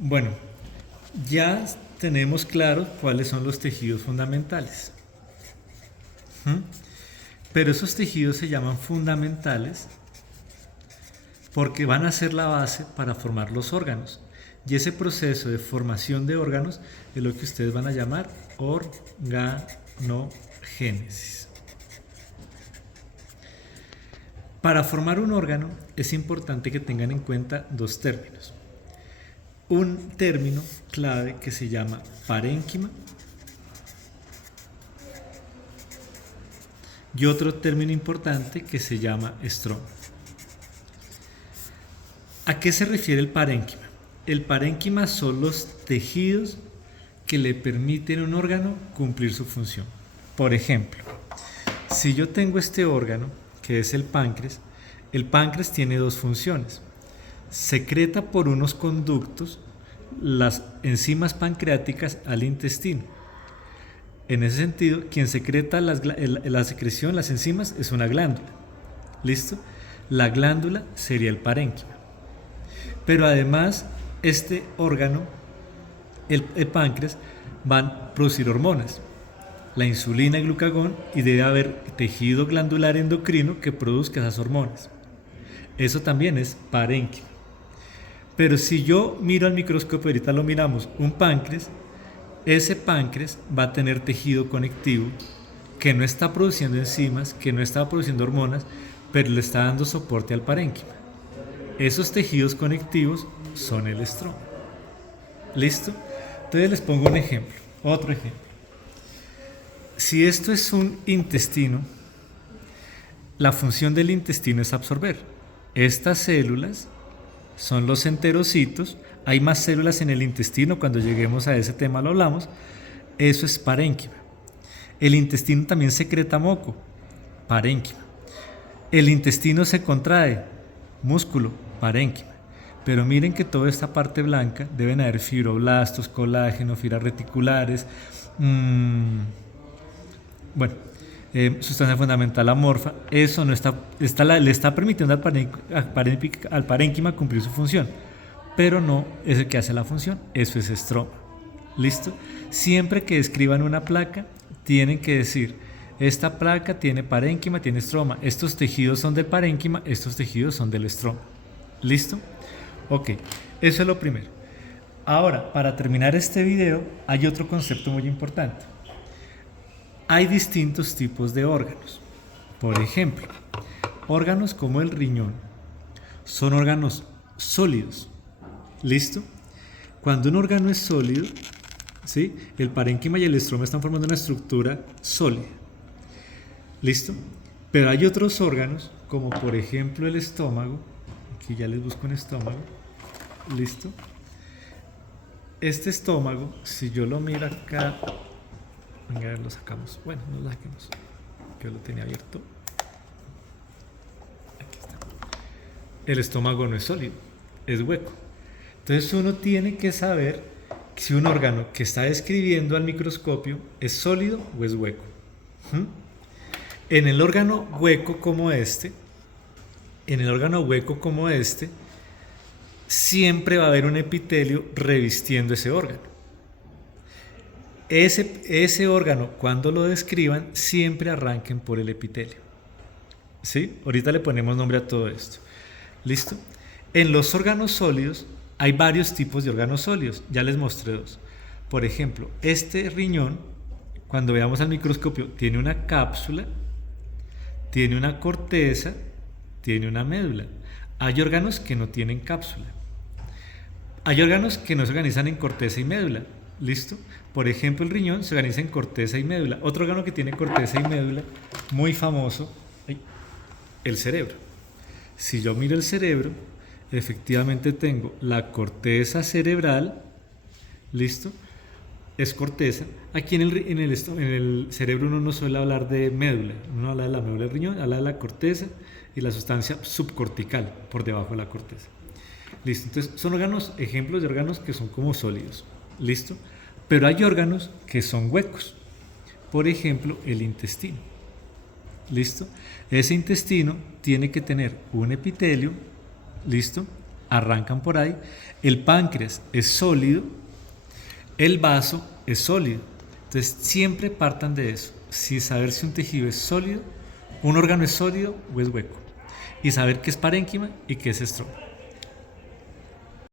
Bueno, ya tenemos claro cuáles son los tejidos fundamentales. ¿Mm? Pero esos tejidos se llaman fundamentales porque van a ser la base para formar los órganos. Y ese proceso de formación de órganos es lo que ustedes van a llamar organogénesis. Para formar un órgano es importante que tengan en cuenta dos términos. Un término clave que se llama parénquima y otro término importante que se llama estroma. ¿A qué se refiere el parénquima? El parénquima son los tejidos que le permiten a un órgano cumplir su función. Por ejemplo, si yo tengo este órgano, que es el páncreas tiene dos funciones. Secreta por unos conductos las enzimas pancreáticas al intestino. En ese sentido, quien secreta la secreción, las enzimas, es una glándula. ¿Listo? La glándula sería el parénquima. Pero además, este órgano, el páncreas, van a producir hormonas, la insulina y glucagón, y debe haber tejido glandular endocrino que produzca esas hormonas. Eso también es parénquima. Pero si yo miro al microscopio, ahorita lo miramos, un páncreas, ese páncreas va a tener tejido conectivo que no está produciendo enzimas, que no está produciendo hormonas, pero le está dando soporte al parénquima. Esos tejidos conectivos son el estroma. ¿Listo? Entonces les pongo un ejemplo, otro ejemplo. Si esto es un intestino, la función del intestino es absorber. Estas células son los enterocitos. Hay más células en el intestino, cuando lleguemos a ese tema lo hablamos. Eso es parénquima. El intestino también secreta moco, parénquima. El intestino se contrae, músculo, parénquima. Pero miren que toda esta parte blanca deben haber fibroblastos, colágeno, fibras reticulares, sustancia fundamental amorfa. Eso no le está permitiendo al parénquima cumplir su función, pero no es el que hace la función. Eso es estroma. ¿Listo? Siempre que escriban una placa, tienen que decir: esta placa tiene parénquima, tiene estroma. Estos tejidos son del parénquima, estos tejidos son del estroma. ¿Listo? Ok, eso es lo primero. Ahora, para terminar este video, hay otro concepto muy importante. Hay distintos tipos de órganos. Por ejemplo, órganos como el riñón son órganos sólidos. ¿Listo? Cuando un órgano es sólido, ¿sí?, el parénquima y el estroma están formando una estructura sólida. ¿Listo? Pero hay otros órganos, como por ejemplo el estómago. Aquí ya les busco un estómago. ¿Listo? Este estómago, si yo lo miro acá, venga, lo sacamos. Bueno, no lo saquemos, yo lo tenía abierto. Aquí está. El estómago no es sólido, es hueco. Entonces uno tiene que saber si un órgano que está describiendo al microscopio es sólido o es hueco. En el órgano hueco como este, siempre va a haber un epitelio revistiendo ese órgano. Ese órgano, cuando lo describan, siempre arranquen por el epitelio. ¿Sí? Ahorita le ponemos nombre a todo esto. ¿Listo? En los órganos sólidos hay varios tipos de órganos sólidos. Ya les mostré dos. Por ejemplo, este riñón, cuando veamos al microscopio, tiene una cápsula, tiene una corteza, tiene una médula. Hay órganos que no tienen cápsula. Hay órganos que no se organizan en corteza y médula. ¿Listo? Por ejemplo, el riñón se organiza en corteza y médula. Otro órgano que tiene corteza y médula, muy famoso, el cerebro. Si yo miro el cerebro, efectivamente tengo la corteza cerebral. ¿Listo? Es corteza. Aquí en el cerebro uno no suele hablar de médula. Uno habla de la médula del riñón, habla de la corteza y la sustancia subcortical por debajo de la corteza. ¿Listo? Entonces son ejemplos de órganos que son como sólidos. ¿Listo? Pero hay órganos que son huecos. Por ejemplo, el intestino. ¿Listo? Ese intestino tiene que tener un epitelio. ¿Listo? arrancan por ahí. El páncreas es sólido, el vaso es sólido. Entonces siempre partan de eso, si saber si un tejido es sólido, un órgano es sólido o es hueco, y saber qué es parénquima y qué es estroma.